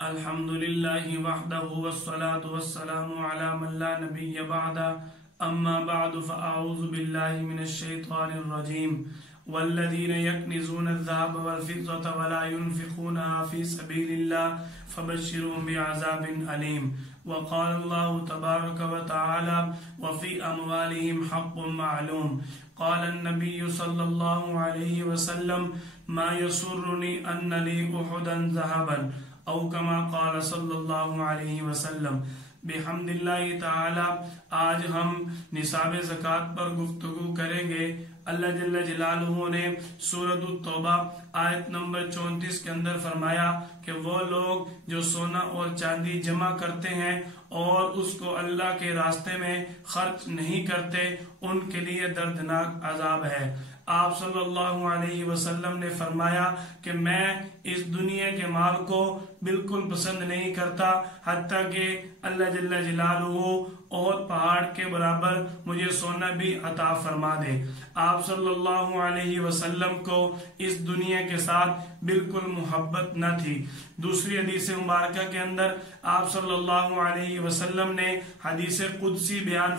الحمد لله وحده والصلاة والسلام على من لا نبي بعد أما بعد فأعوذ بالله من الشيطان الرجيم والذين يكنزون الذهب والفضة ولا ينفقونها في سبيل الله فبشرهم بعذاب أليم. وقال الله تبارك وتعالى وفي أموالهم حق معلوم. قال النبي صلى الله عليه وسلم ما يسرني أن لي أحدا ذهبا او کما قال صلی اللہ علیہ وسلم. بحمد اللہ تعالی آج ہم نصاب زکوٰۃ پر گفتگو کریں گے. اللہ جل جلالہ نے سورۃ التوبہ آیت نمبر 34 کے اندر فرمایا کہ وہ لوگ جو سونا اور چاندی جمع کرتے ہیں اور اس کو اللہ کے راستے میں خرچ نہیں کرتے ان کے لیے دردناک عذاب ہے. آپ صلی اللہ علیہ وسلم نے فرمایا کہ میں اس دنیا کے مال کو بالکل پسند نہیں کرتا حتیٰ کہ اللہ جل جلالہ احد پہاڑ کے برابر مجھے سونا بھی عطا فرما دے. آپ صلی اللہ علیہ وسلم کو اس دنیا کے ساتھ بالکل محبت نہ تھی. دوسری حدیث مبارکہ کے اندر آپ صلی اللہ علیہ وسلم نے حدیث قدسی بیان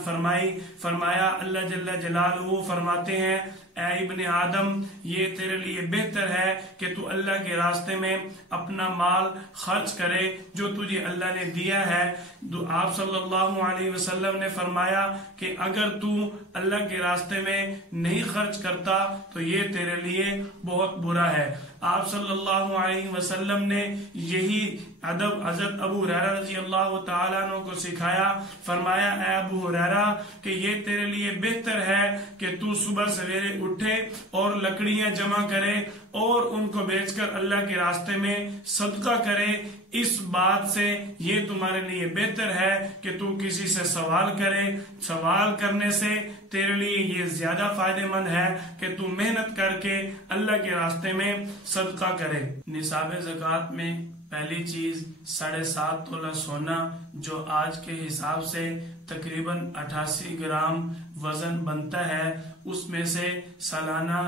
فرمایا اللہ جل جلالہ فرماتے ہیں اے ابن آدم یہ تیرے لیے بہتر ہے کہ تو اللہ کے راستے میں اپنا مال خرچ کرے جو تجھے اللہ نے دیا ہے. آپ صلی اللہ علیہ وسلم نے فرمایا کہ اگر تو اللہ کے راستے میں نہیں خرچ کرتا تو یہ تیرے لیے بہت برا ہے. آپ صلی اللہ علیہ وسلم نے یہی ادب حضرت ابو ہریرہ رضی اللہ تعالیٰ عنہ کو سکھایا. فرمایا اے ابو ہریرہ کہ یہ تیرے لیے بہتر ہے کہ تو صبح سویرے اٹھے اور لکڑیاں جمع کرے اور ان کو بیچ کر اللہ کے راستے میں صدقہ کرے. اس بات سے یہ تمہارے لیے بہتر ہے کہ تو کسی سے سوال کرے. سوال کرنے سے تیرے لیے یہ زیادہ فائدہ مند ہے کہ تو محنت کر کے اللہ کے راستے میں صدقہ کرے. نصاب زکوٰۃ میں پہلی چیز 7.5 تولہ سونا جو آج کے حساب سے تقریباً 88 گرام وزن بنتا ہے. اس میں سے سالانہ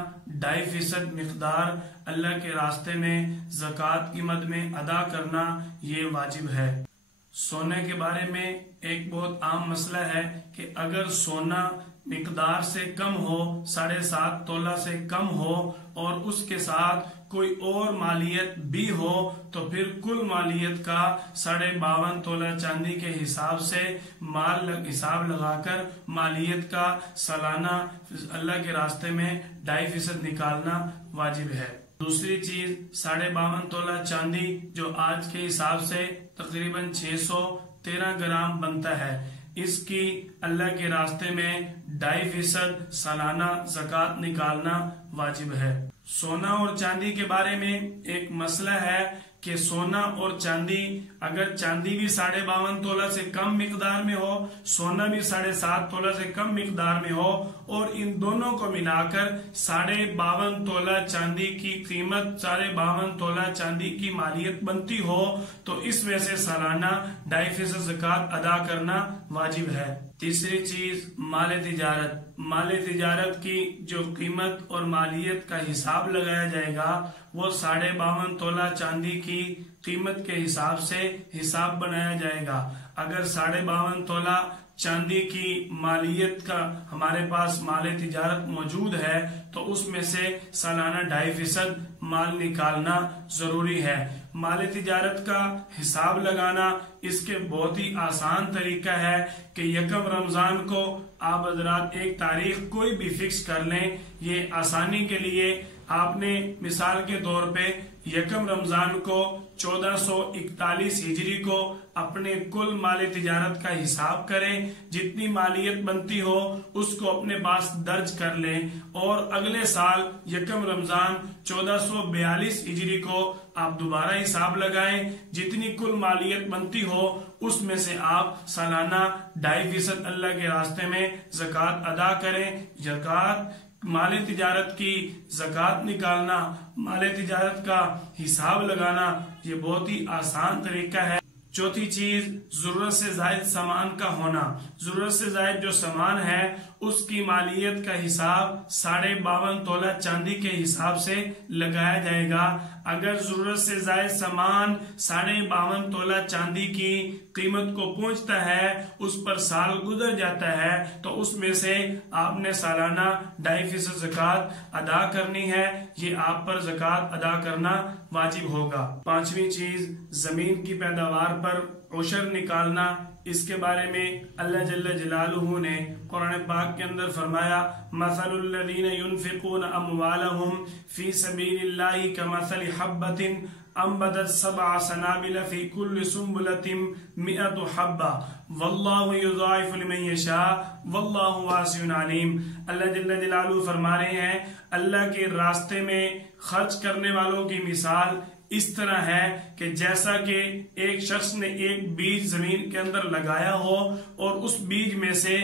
2.5% مقدار اللہ کے راستے میں زکوٰۃ کی مد میں ادا کرنا یہ واجب ہے. سونے کے بارے میں ایک بہت عام مسئلہ ہے کہ اگر سونا مقدار سے کم ہو 7.5 تولہ سے کم ہو اور اس کے ساتھ کوئی اور مالیت بھی ہو تو پھر کل مالیت کا 52.5 تولہ چاندی کے حساب سے حساب لگا کر مالیت کا سالانہ اللہ کے راستے میں 2.5% نکالنا واجب ہے. دوسری چیز 52.5 تولہ چاندی جو آج کے حساب سے تقریباً 613 گرام بنتا ہے اس کی اللہ کے راستے میں 2.5% سالانہ زکوٰۃ نکالنا واجب ہے. سونا اور چاندی کے بارے میں ایک مسئلہ ہے کہ سونا اور چاندی اگر چاندی بھی 52.5 تولہ سے کم مقدار میں ہو سونا بھی 7.5 تولہ سے کم مقدار میں ہو اور ان دونوں کو ملا کر 52.5 تولہ چاندی کی قیمت 52.5 تولہ چاندی کی مالیت بنتی ہو تو اس میں سے سالانہ 2.5% زکوٰۃ ادا کرنا واجب ہے. تیسری چیز مال تجارت کی جو قیمت اور مالیت کا حساب لگایا جائے گا وہ 52.5 تولہ چاندی کی قیمت کے حساب سے حساب بنایا جائے گا. اگر 52.5 تولہ چاندی کی مالیت کا ہمارے پاس مال تجارت موجود ہے تو اس میں سے سالانہ 2.5% مال نکالنا ضروری ہے. مال تجارت کا حساب لگانا اس کے بہت ہی آسان طریقہ ہے کہ 1 رمضان کو آپ حضرات ایک تاریخ کوئی بھی فکس کر لیں. یہ آسانی کے لیے آپ نے مثال کے طور پہ 1 رمضان کو 1441 ہجری کو اپنے کل مال تجارت کا حساب کریں. جتنی مالیت بنتی ہو اس کو اپنے پاس درج کر لیں اور اگلے سال 1 رمضان 1442 ہجری کو آپ دوبارہ حساب لگائیں. جتنی کل مالیت بنتی ہو اس میں سے آپ سالانہ 2.5% اللہ کے راستے میں زکوٰۃ ادا کریں. مال تجارت کی زکوٰۃ نکالنا مال تجارت کا حساب لگانا یہ بہت ہی آسان طریقہ ہے. چوتھی چیز ضرورت سے زائد سامان کا ہونا. ضرورت سے زائد جو سامان ہے اس کی مالیت کا حساب 52.5 تولہ چاندی کے حساب سے لگایا جائے گا. اگر ضرورت سے زائد سامان 52.5 تولہ چاندی کی قیمت کو پہنچتا ہے، اس پر سال گزر جاتا ہے، تو اس میں سے آپ نے سالانہ 2.5% زکوٰۃ ادا کرنی ہے۔ یہ آپ پر زکوٰۃ ادا کرنا واجب ہوگا۔ 5ویں چیز، زمین کی پیداوار پر عشر نکالنا۔ اس کے بارے میں اللہ جل جلالہ نے قرآن پاک کے اندر فرمایا، مثل الذین ينفقون اموالهم فی سبیل اللہ کمثل حبۃ انبتت 7 سنابل فی کل سنبلۃ 100 حبہ واللہ یضاعف لمن یشاء واللہ واسع علیم۔ اللہ جل جلالہ فرما رہے ہیں، اللہ کے راستے میں خرچ کرنے والوں کی مثال اس طرح ہے کہ جیسا کہ ایک شخص نے ایک بیج زمین کے اندر لگایا ہو اور اس بیج میں سے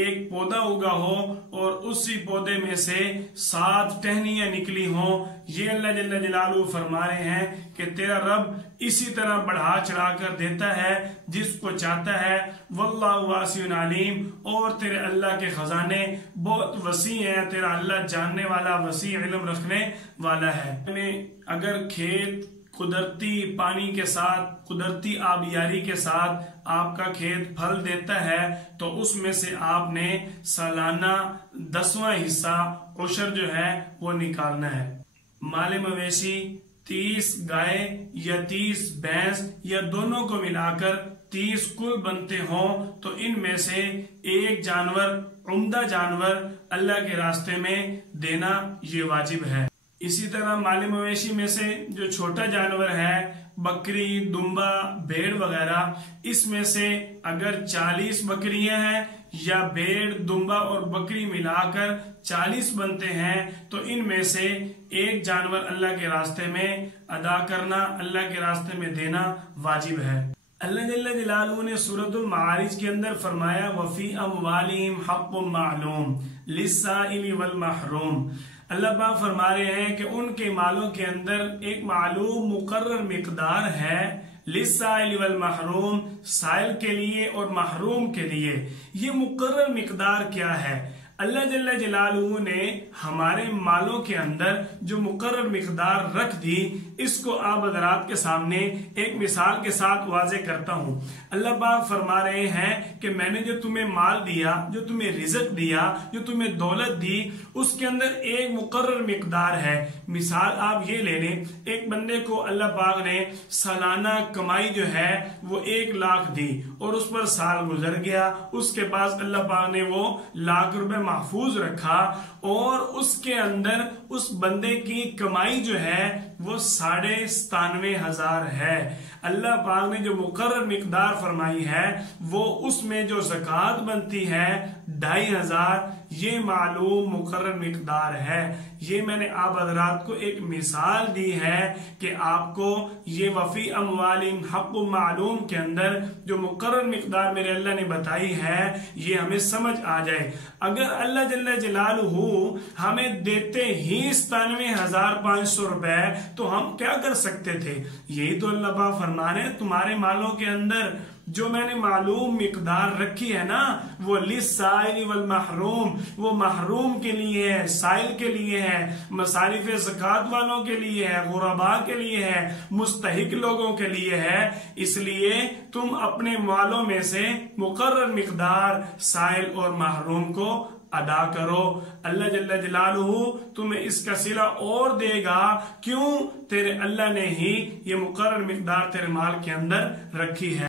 ایک پودا اگا ہو اور اسی پودے میں سے 7 ٹہنیاں نکلی ہوں۔ یہ اللہ جل جلالہ فرما رہے ہیں کہ تیرا رب اسی طرح بڑھا چڑھا کر دیتا ہے جس کو چاہتا ہے، واللہ واسع علیم، اور تیرے اللہ کے خزانے بہت وسیع ہیں، تیرا اللہ جاننے والا، وسیع علم رکھنے والا ہے۔ اگر کھیت قدرتی پانی کے ساتھ، قدرتی آبیاری کے ساتھ آپ کا کھیت پھل دیتا ہے تو اس میں سے آپ نے سالانہ 10واں حصہ عشر جو ہے وہ نکالنا ہے۔ مال مویشی 30 گائے یا 30 بھینس یا دونوں کو ملا کر 30 کل بنتے ہوں تو ان میں سے ایک جانور، عمدہ جانور اللہ کے راستے میں دینا یہ واجب ہے۔ اسی طرح مال مویشی میں سے جو چھوٹا جانور ہے، بکری، دمبا، بھیڑ وغیرہ، اس میں سے اگر 40 بکریاں ہیں یا بھیڑ، دمبا اور بکری ملا کر 40 بنتے ہیں تو ان میں سے ایک جانور اللہ کے راستے میں ادا کرنا، اللہ کے راستے میں دینا واجب ہے۔ اللہ جل جلالہ نے سورۃ المعارج کے اندر فرمایا، وَفِي أَمْوَالِهِمْ حَقٌّ مَعْلُومٌ لِلسَّائِلِ وَالْمَحْرُومِ۔ اللہ پاک فرما رہے ہیں کہ ان کے مالوں کے اندر ایک معلوم مقرر مقدار ہے، للسائل والمحروم، سائل کے لیے اور محروم کے لیے۔ یہ مقرر مقدار کیا ہے؟ اللہ جل جلالہ نے ہمارے مالوں کے اندر جو مقرر مقدار رکھ دی، اس کو آپ حضرات کے سامنے ایک مثال کے ساتھ واضح کرتا ہوں۔ اللہ پاک فرما رہے ہیں کہ میں نے جو تمہیں مال دیا، جو تمہیں رزق دیا، جو تمہیں دولت دی، اس کے اندر ایک مقرر مقدار ہے۔ مثال آپ یہ لے لیں، ایک بندے کو اللہ پاک نے سالانہ کمائی جو ہے وہ 1 لاکھ دی اور اس پر سال گزر گیا، اس کے پاس اللہ پاک نے وہ 1 لاکھ روپے محفوظ رکھا اور اس کے اندر اس بندے کی کمائی جو ہے وہ 97,500 ہے۔ اللہ پاک نے جو مقرر مقدار فرمائی ہے وہ اس میں جو زکوٰۃ بنتی ہے 2,500، یہ معلوم مقرر مقدار ہے۔ یہ میں نے آپ حضرات کو ایک مثال دی ہے کہ آپ کو یہ وفی اموالہم حق معلوم کے اندر جو مقرر مقدار میرے اللہ نے بتائی ہے یہ ہمیں سمجھ آ جائے۔ اگر اللہ جل جلالہ ہمیں دیتے ہی 97,500 روپے تو ہم کیا کر سکتے تھے؟ یہی تو اللہ پاک فرما رہے ہیں تمہارے مالوں کے اندر جو میں نے معلوم مقدار رکھی ہے نا، وہ للسائل والمحروم، وہ محروم کے لیے ہے، سائل کے لیے ہے، مصارف زکوٰۃ والوں کے لیے ہے، غرباء کے لیے ہے، مستحق لوگوں کے لیے ہے۔ اس لیے تم اپنے مالوں میں سے مقرر مقدار سائل اور محروم کو ادا کرو۔ اللہ جل جلالہ تمہیں اس کا صلہ اور دے گا، کیوں؟ تیرے اللہ نے ہی یہ مقرر مقدار تیرے مال کے اندر رکھی ہے۔